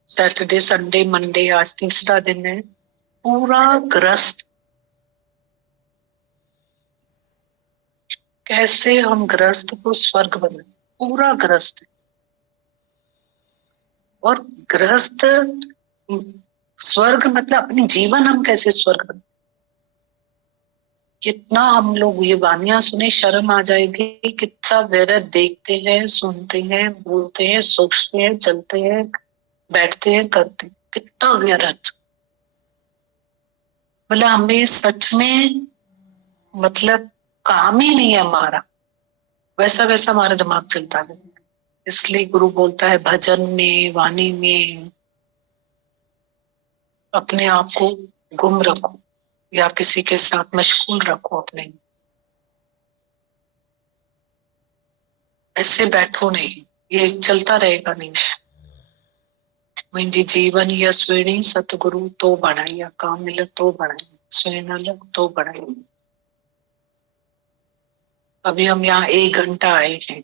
सैटरडे संडे मंडे, आज तीसरा दिन है, पूरा ग्रस्त। कैसे हम ग्रस्त को स्वर्ग बनाए, पूरा ग्रस्त। और गृहस्थ स्वर्ग मतलब अपनी जीवन हम कैसे स्वर्ग बनाए। कितना हम लोग ये वानियां सुने शर्म आ जाएगी, कितना व्यर्थ देखते हैं, सुनते हैं, बोलते हैं, सोचते हैं, चलते हैं, बैठते हैं, करते हैं, कितना व्यर्थ। मतलब हमें सच में मतलब काम ही नहीं है हमारा, वैसा वैसा हमारा दिमाग चलता है। इसलिए गुरु बोलता है भजन में, वाणी में अपने आप को गुम रखो या किसी के साथ मशगूल रखो अपने, ऐसे बैठो नहीं, ये चलता रहेगा नहीं। मुंहिंजी जीवन यस्विनी सतगुरु तो बढ़ाइया, काम मिले तो बढ़ाइया, सुन तो बढ़ाइया। अभी हम यहाँ 1 घंटा आए हैं,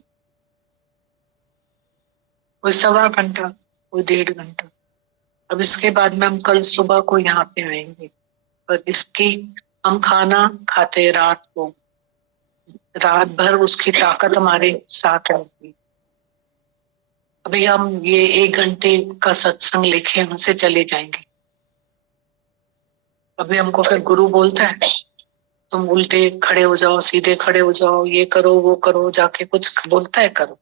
कोई 1.25 घंटा, कोई 1.5 घंटा। अब इसके बाद में हम कल सुबह को यहाँ पे आएंगे, पर इसकी हम खाना खाते रात को, रात भर उसकी ताकत हमारे साथ रहेगी। अभी हम ये 1 घंटे का सत्संग लेके यहाँ से चले जाएंगे। अभी हमको फिर गुरु बोलता है तुम उल्टे खड़े हो जाओ, सीधे खड़े हो जाओ, ये करो वो करो, जाके कुछ बोलता है करो,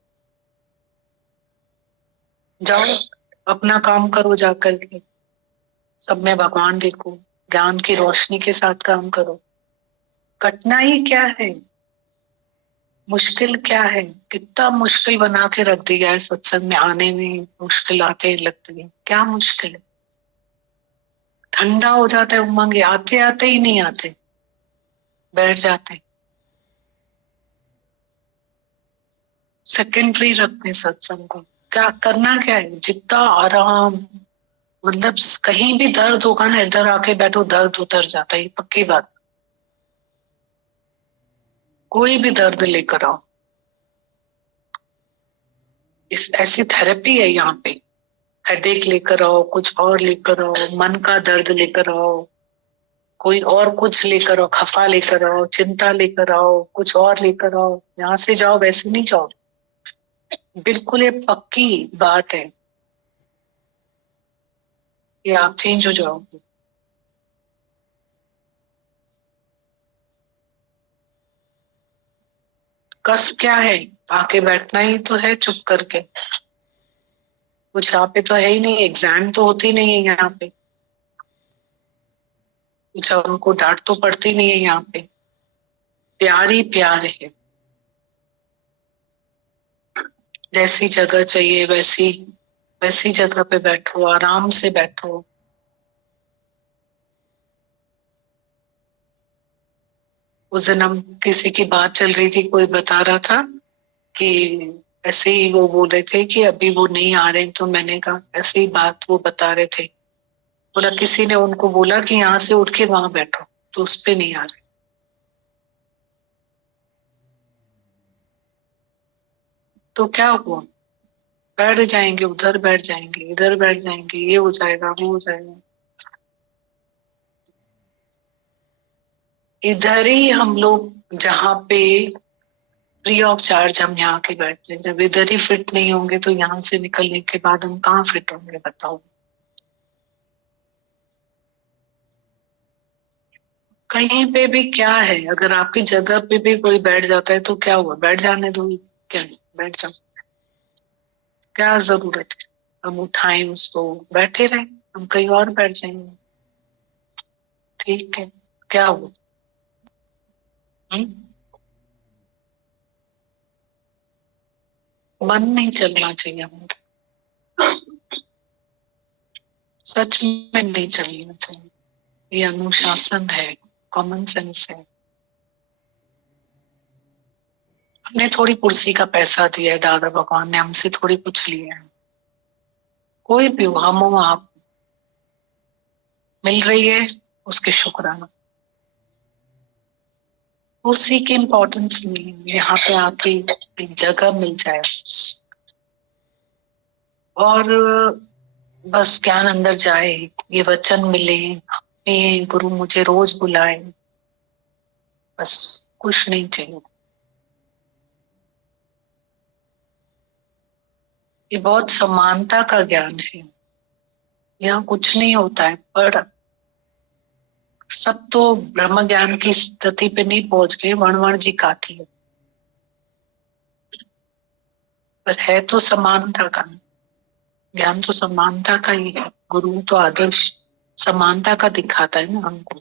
जाओ अपना काम करो, जाकर के सब में भगवान देखो, ज्ञान की रोशनी के साथ काम करो। कठिनाई क्या है, मुश्किल क्या है? कितना मुश्किल बना के रख दिया है सत्संग में आने में, मुश्किल आते लगती है। क्या मुश्किल है? ठंडा हो जाता है उमंग, आते आते ही नहीं आते, बैठ जाते, सेकेंडरी रखते सत्संग को। क्या करना, क्या है जितना आराम, मतलब कहीं भी दर्द होगा ना, इधर आके बैठो दर्द उतर जाता है, ये पक्की बात। कोई भी दर्द लेकर आओ, इस ऐसी थेरेपी है यहाँ पे। हेडेक लेकर आओ, कुछ और लेकर आओ, मन का दर्द लेकर आओ, कोई और कुछ लेकर आओ, खफा लेकर आओ, चिंता लेकर आओ, कुछ और लेकर आओ, यहाँ से जाओ वैसे नहीं जाओ। बिल्कुल ये पक्की बात है कि आप चेंज हो जाओगे। कस क्या है, आके बैठना ही तो है चुप करके। कुछ यहाँ पे तो है ही नहीं, एग्जाम तो होती नहीं है यहाँ पे, कुछ हमको डांट तो पड़ती नहीं है यहाँ पे, प्यार ही प्यार है। जैसी जगह चाहिए वैसी वैसी जगह पे बैठो, आराम से बैठो। उस दिन हम किसी की बात चल रही थी, कोई बता रहा था कि ऐसे ही वो बोल रहे थे कि अभी वो नहीं आ रहे, तो मैंने कहा ऐसे ही बात वो बता रहे थे, बोला किसी ने उनको बोला कि यहाँ से उठ के वहां बैठो, तो उस पे नहीं आ रहे। तो क्या हुआ, बैठ जाएंगे, उधर बैठ जाएंगे, इधर बैठ जाएंगे, ये हो जाएगा, वो हो जाएगा। इधर ही हम लोग जहाँ पे फ्री ऑफ चार्ज हम यहाँ के बैठते हैं, जब इधर ही फिट नहीं होंगे तो यहाँ से निकलने के बाद हम कहाँ फिट होंगे, बताओ। कहीं पे भी क्या है, अगर आपकी जगह पे भी कोई बैठ जाता है तो क्या हुआ, बैठ जाने दो, क्या नहीं, बैठ जाओ, क्या जरूरत है हम उठाएं उसको, बैठे रहे, हम कहीं और बैठ जाएंगे, ठीक है, क्या हुआ। हम्म? मन नहीं चलना चाहिए हमारा, सच में नहीं चलना चाहिए। ये अनुशासन है, कॉमन सेंस है। हमने थोड़ी कुर्सी का पैसा दिया है, दादा भगवान ने हमसे थोड़ी कुछ लिया है। कोई भी हो, हम हो आप, मिल रही है उसके शुक्राना। कुर्सी की इम्पोर्टेंस नहीं है, यहाँ पे आके एक जगह मिल जाए और बस ज्ञान अंदर जाए, ये वचन मिले, ये गुरु मुझे रोज बुलाए, बस कुछ नहीं चाहिए। ये बहुत समानता का ज्ञान है, यहाँ कुछ नहीं होता है, पर सब तो ब्रह्म ज्ञान की स्थिति पे नहीं पहुंच गए, वणवण जी काठी है, पर है तो समानता का ज्ञान, तो समानता का ही है। गुरु तो आदर्श समानता का दिखाता है ना हमको,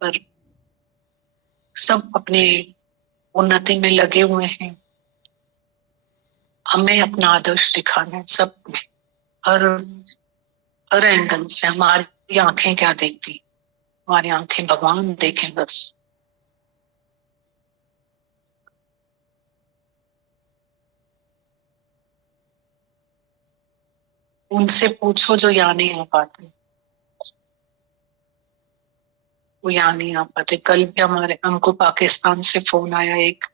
पर सब अपने उन्नति में लगे हुए हैं, हमें अपना आदर्श दिखाना है सब में, हर हर एंगल से। हमारी आंखें क्या देखती, हमारी आंखें भगवान देखें बस। उनसे पूछो जो यहाँ नहीं आ पाते, वो यहाँ नहीं आ पाते। कल भी हमारे हमको पाकिस्तान से फोन आया, एक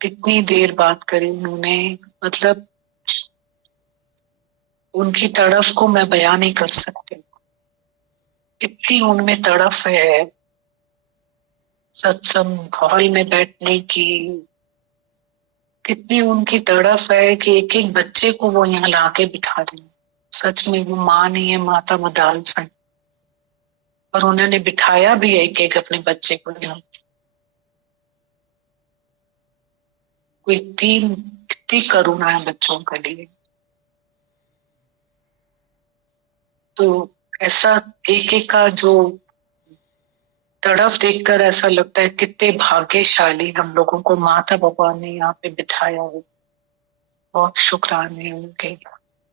कितनी देर बात करी उन्होंने, मतलब उनकी तड़फ को मैं बयान नहीं कर सकती, कितनी उनमें तड़फ है सत्संग हॉल में बैठने की, कितनी उनकी तड़फ है कि एक एक बच्चे को वो यहाँ लाके बिठा दें। सच में वो माँ नहीं है, माता मदाल सन, और उन्होंने बिठाया भी एक एक अपने बच्चे को यहाँ। कोई कितनी करुणा है बच्चों के लिए। तो ऐसा एक एक का जो तड़फ देखकर ऐसा लगता है कितने भाग्यशाली हम लोगों को माता भगवान ने यहाँ पे बिठाया हो। बहुत शुक्राने हैं उनके,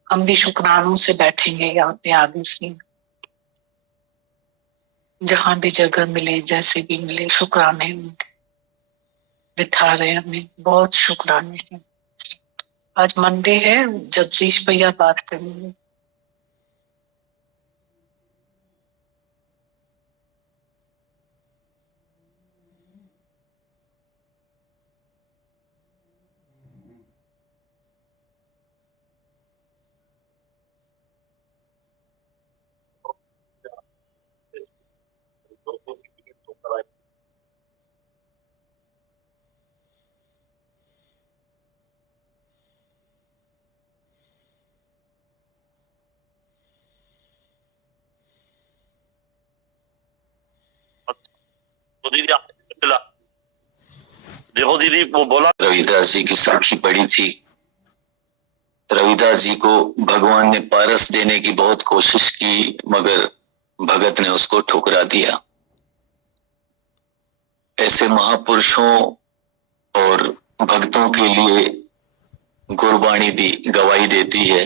हम भी शुक्रानों से बैठेंगे यहाँ पे आगे से, जहां भी जगह मिले, जैसे भी मिले, शुक्राने उनके बिठा रहे हैं हमें, बहुत शुक्राने हैं। आज मंडे है, जगदीश भैया बात करेंगे। तो दीदी देखो दीदी, वो बोला रविदास जी की साखी पढ़ी थी। रविदास जी को भगवान ने पारस देने की बहुत कोशिश की, मगर भगत ने उसको ठुकरा दिया। ऐसे महापुरुषों और भक्तों के लिए गुरबाणी भी गवाही देती है,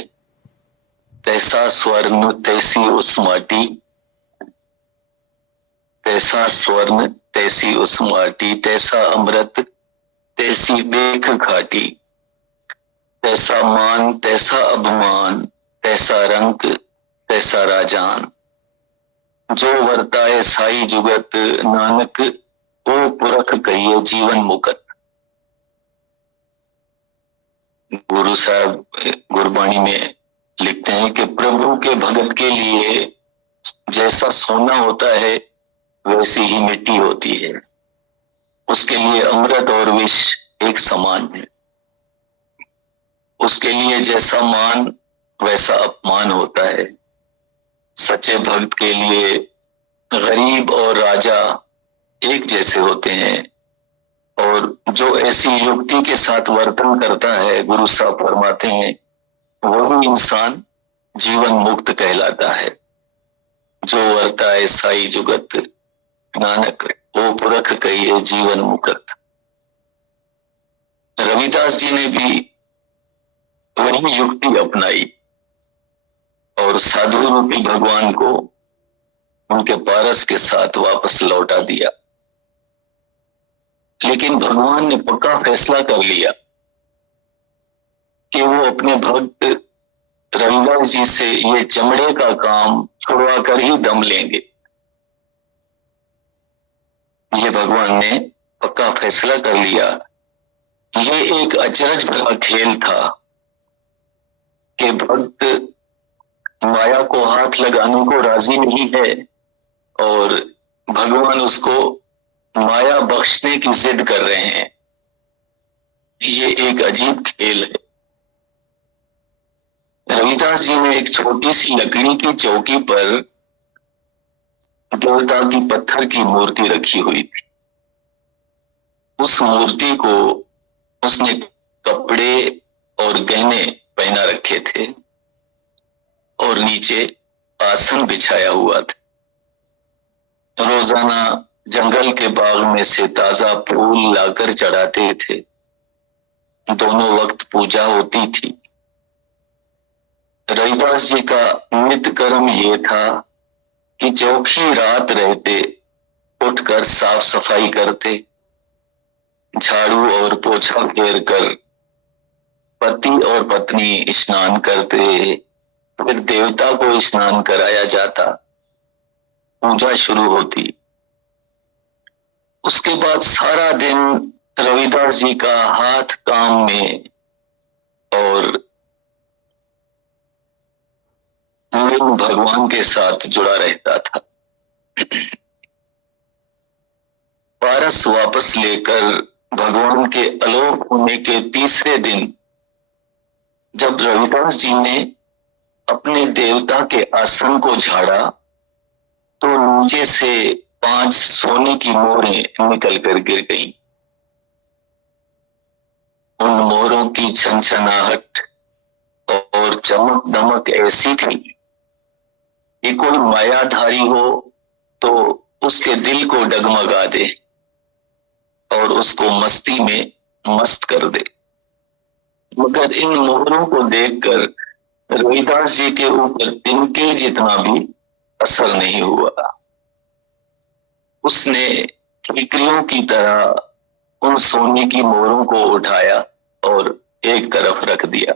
तैसा स्वर्ग तैसी उस माटी, जैसा स्वर्ण तैसी उस माटी, तैसा अमृत तैसी बेख घाटी, तैसा मान तैसा अभिमान, तैसा रंग तैसा राजान, जो वर्ताए साई जुगत, नानक ओ पुरख कहिए जीवन मुकत। गुरु साहब गुरबाणी में लिखते हैं कि प्रभु के भगत के लिए जैसा सोना होता है वैसी ही मिट्टी होती है, उसके लिए अमृत और विष एक समान है। उसके लिए जैसा मान वैसा अपमान होता है। सच्चे भक्त के लिए गरीब और राजा एक जैसे होते हैं, और जो ऐसी युक्ति के साथ वर्तन करता है, गुरु साहब फरमाते हैं, वही इंसान जीवन मुक्त कहलाता है। जो वर्ताए साई जुगत, नानक ओ पुरख कहिए जीवन मुकत। रविदास जी ने भी वही युक्ति अपनाई और साधु रूपी भगवान को उनके पारस के साथ वापस लौटा दिया। लेकिन भगवान ने पक्का फैसला कर लिया कि वो अपने भक्त रविदास जी से ये चमड़े का काम छुड़वा कर ही दम लेंगे। ये भगवान ने पक्का फैसला कर लिया। ये एक अचरज भरा खेल था कि भक्त माया को हाथ लगाने को राजी नहीं है और भगवान उसको माया बख्शने की जिद कर रहे हैं। ये एक अजीब खेल है। रविदास जी ने एक छोटी सी लकड़ी की चौकी पर देवता की पत्थर की मूर्ति रखी हुई थी। उस मूर्ति को उसने कपड़े और गहने पहना रखे थे और नीचे आसन बिछाया हुआ था। रोजाना जंगल के बाग में से ताजा फूल लाकर चढ़ाते थे। दोनों वक्त पूजा होती थी। रविदास जी का नित्य कर्म ये था कि चौखी रात रहते उठकर साफ सफाई करते, झाड़ू और पोछा फेर कर पति और पत्नी स्नान करते, फिर देवता को स्नान कराया जाता, पूजा शुरू होती। उसके बाद सारा दिन रविदास जी का हाथ काम में और मन भगवान के साथ जुड़ा रहता था। पारस वापस लेकर भगवान के अलोप होने के तीसरे दिन जब रविदास जी ने अपने देवता के आसन को झाड़ा तो नीचे से 5 सोने की मोहरें निकल कर गिर गईं। उन मोहरों की छनछनाहट और चमक दमक ऐसी थी कि कोई मायाधारी हो तो उसके दिल को डगमगा दे और उसको मस्ती में मस्त कर दे। मगर इन मोहरों को देखकर रविदास जी के ऊपर तिनके जितना भी असर नहीं हुआ। उसने ठीकरियों की तरह उन सोने की मोहरों को उठाया और एक तरफ रख दिया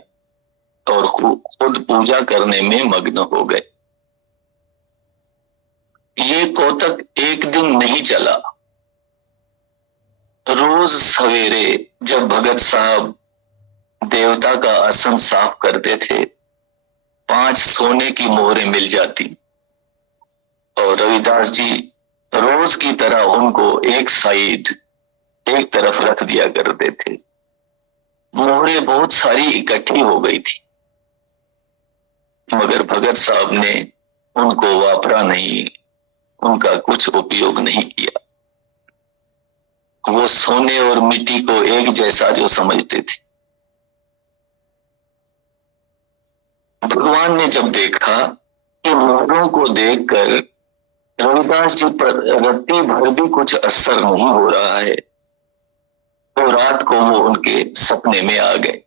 और खुद पूजा करने में मग्न हो गए। ये कौतक एक दिन नहीं चला। रोज सवेरे जब भगत साहब देवता का आसन साफ करते थे 5 सोने की मोहरें मिल जाती और रविदास जी रोज की तरह उनको एक साइड एक तरफ रख दिया करते थे। मोहरें बहुत सारी इकट्ठी हो गई थी मगर भगत साहब ने उनको वापरा नहीं, उनका कुछ उपयोग नहीं किया। वो सोने और मिट्टी को एक जैसा जो समझते थे। भगवान ने जब देखा कि मोहरों को देखकर रविदास जी पर रत्ती भर भी कुछ असर नहीं हो रहा है तो रात को वो उनके सपने में आ गए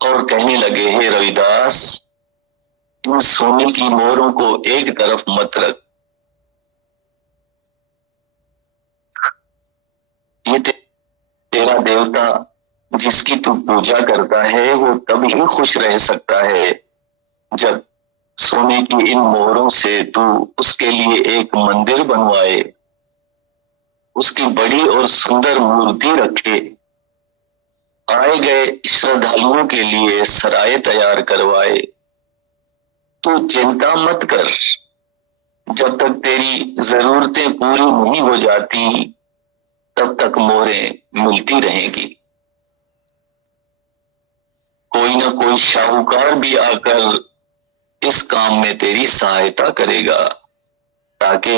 और कहने लगे, हे रविदास, इन सोने की मोहरों को एक तरफ मत रख, देवता जिसकी तू पूजा करता है वो तभी खुश रह सकता है जब सोने की इन मोहरों से तू उसके लिए एक मंदिर बनवाए, उसकी बड़ी और सुंदर मूर्ति रखे, आए गए श्रद्धालुओं के लिए सराय तैयार करवाए। तू चिंता मत कर, जब तक तेरी जरूरतें पूरी नहीं हो जाती तब तक मोहरें मिलती रहेंगी। कोई ना कोई शाहूकार भी आकर इस काम में तेरी सहायता करेगा ताकि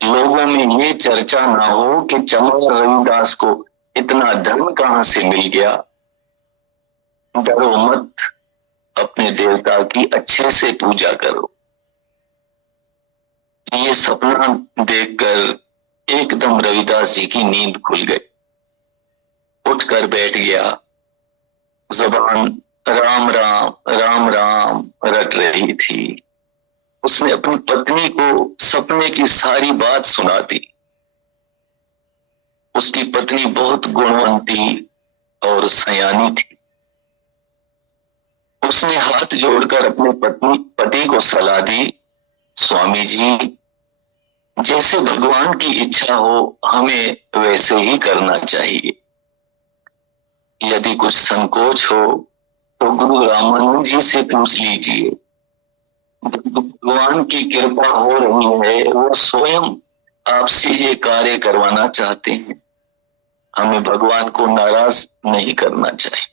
लोगों में ये चर्चा ना हो कि चमार रविदास को इतना धन कहां से मिल गया। डरो मत, अपने देवता की अच्छे से पूजा करो। ये सपना देखकर एकदम रविदास जी की नींद खुल गई। उठकर बैठ गया, जबान राम राम राम राम रट रही थी। उसने अपनी पत्नी को सपने की सारी बात सुना दी। उसकी पत्नी बहुत गुणवंती और सयानी थी। उसने हाथ जोड़कर अपने पति को सलाह दी, स्वामी जी, जैसे भगवान की इच्छा हो हमें वैसे ही करना चाहिए। यदि कुछ संकोच हो तो गुरु रामानंद जी से पूछ लीजिए। भगवान की कृपा हो रही है, वो स्वयं आपसे ये कार्य करवाना चाहते हैं। हमें भगवान को नाराज नहीं करना चाहिए।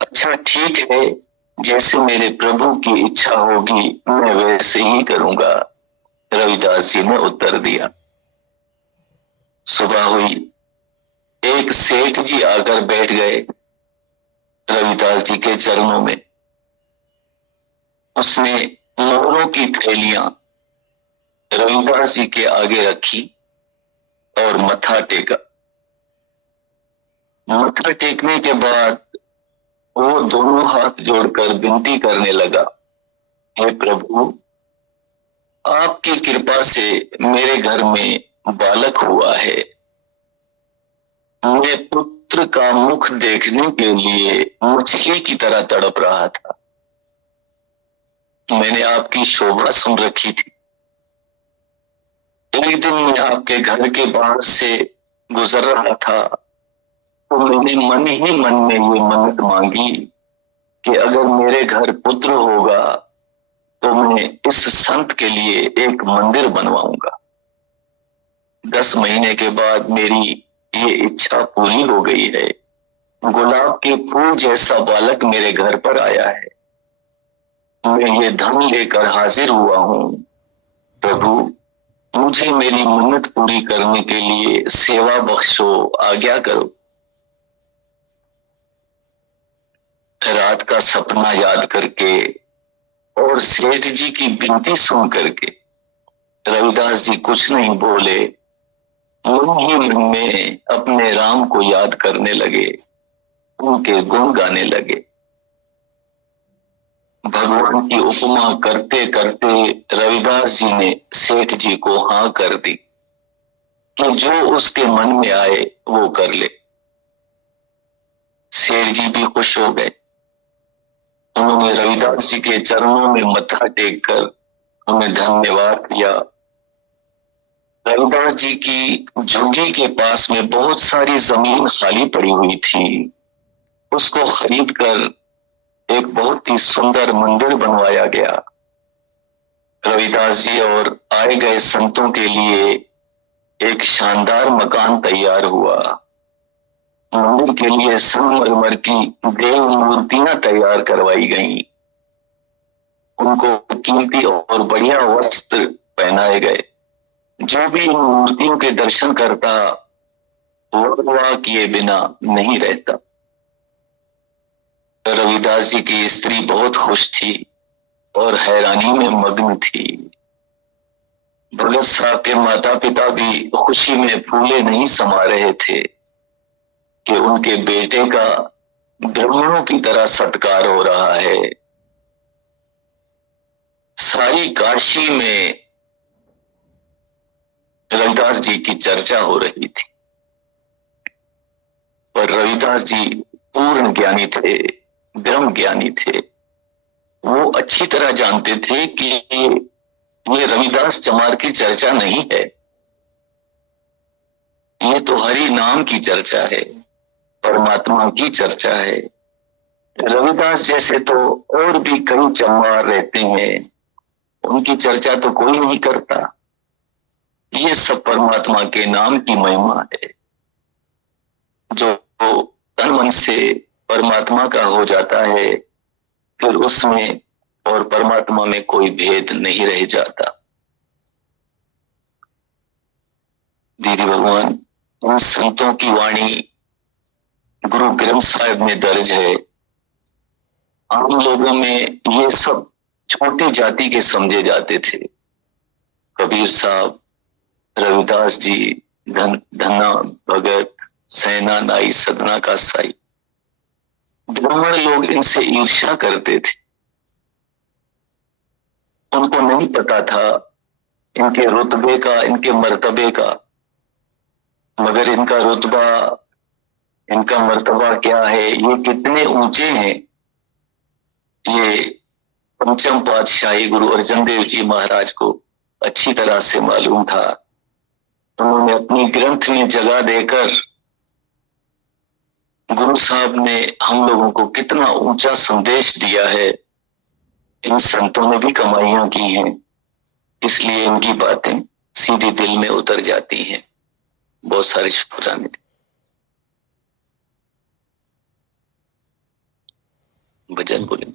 अच्छा ठीक है, जैसे मेरे प्रभु की इच्छा होगी मैं वैसे ही करूंगा, रविदास जी ने उत्तर दिया। सुबह हुई, एक सेठ जी आकर बैठ गए रविदास जी के चरणों में। उसने मोहरों की थैलियां रविदास जी के आगे रखी और मत्था टेका। मत्था टेकने के बाद वो दोनों हाथ जोड़कर विनती करने लगा, हे प्रभु, आपकी कृपा से मेरे घर में बालक हुआ है। मैं पुत्र का मुख देखने के लिए मछली की तरह तड़प रहा था। मैंने आपकी शोभा सुन रखी थी। एक दिन मैं आपके घर के बाहर से गुजर रहा था तो मैंने मन ही मन में ये मन्नत मांगी कि अगर मेरे घर पुत्र होगा तो मैं इस संत के लिए एक मंदिर बनवाऊंगा। 10 महीने के बाद मेरी ये इच्छा पूरी हो गई है। गुलाब के फूल जैसा बालक मेरे घर पर आया है। मैं ये धन लेकर हाजिर हुआ हूं। प्रभु, मुझे मेरी मन्नत पूरी करने के लिए सेवा बख्शो, आज्ञा करो। रात का सपना याद करके और सेठ जी की विनती सुन करके रविदास जी कुछ नहीं बोले, मन ही मन में अपने राम को याद करने लगे, उनके गुण गाने लगे। भगवान की उपमा करते करते रविदास जी ने सेठ जी को हाँ कर दी कि जो उसके मन में आए वो कर ले। सेठ जी भी खुश हो गए। उन्होंने रविदास जी के चरणों में मत्था टेक कर उन्हें धन्यवाद दिया। रविदास जी की झुग्गी के पास में बहुत सारी जमीन खाली पड़ी हुई थी। उसको खरीद कर एक बहुत ही सुंदर मंदिर बनवाया गया। रविदास जी और आए गए संतों के लिए एक शानदार मकान तैयार हुआ। मंदिर के लिए संगमरमर की देव मूर्तियां तैयार करवाई गईं। उनको कीमती और बढ़िया वस्त्र पहनाए गए। जो भी इन मूर्तियों के दर्शन करता वाह किए बिना नहीं रहता। रविदास जी की स्त्री बहुत खुश थी और हैरानी में मग्न थी। भगत साहब के माता पिता भी खुशी में फूले नहीं समा रहे थे कि उनके बेटे का ब्राह्मणों की तरह सत्कार हो रहा है। सारी काशी में रविदास जी की चर्चा हो रही थी। पर रविदास जी पूर्ण ज्ञानी थे, ब्रह्म ज्ञानी थे। वो अच्छी तरह जानते थे कि ये रविदास चमार की चर्चा नहीं है, ये तो हरि नाम की चर्चा है, परमात्मा की चर्चा है। रविदास जैसे तो और भी कई चमार रहते हैं, उनकी चर्चा तो कोई नहीं करता। ये सब परमात्मा के नाम की महिमा है। जो तन मन से परमात्मा का हो जाता है, फिर उसमें और परमात्मा में कोई भेद नहीं रह जाता। दीदी भगवान, उन संतों की वाणी गुरु ग्रंथ साहिब में दर्ज है। आम लोगों में ये सब छोटी जाति के समझे जाते थे। कबीर साहब, रविदास जी, धन्ना भगत, सेना नाई, सदना का साई, ब्राह्मण लोग इनसे ईर्ष्या करते थे। उनको नहीं पता था इनके रुतबे का, इनके मर्तबे का, मगर इनका रुतबा, इनका मर्तबा क्या है, ये कितने ऊंचे हैं, ये पंचम पातशाही गुरु अर्जन देव जी महाराज को अच्छी तरह से मालूम था। उन्होंने अपनी ग्रंथ में जगह देकर गुरु साहब ने हम लोगों को कितना ऊंचा संदेश दिया है। इन संतों ने भी कमाइयां की हैं, इसलिए इनकी बातें सीधे दिल में उतर जाती हैं। बहुत सारे शुक्राने। भजन बोले।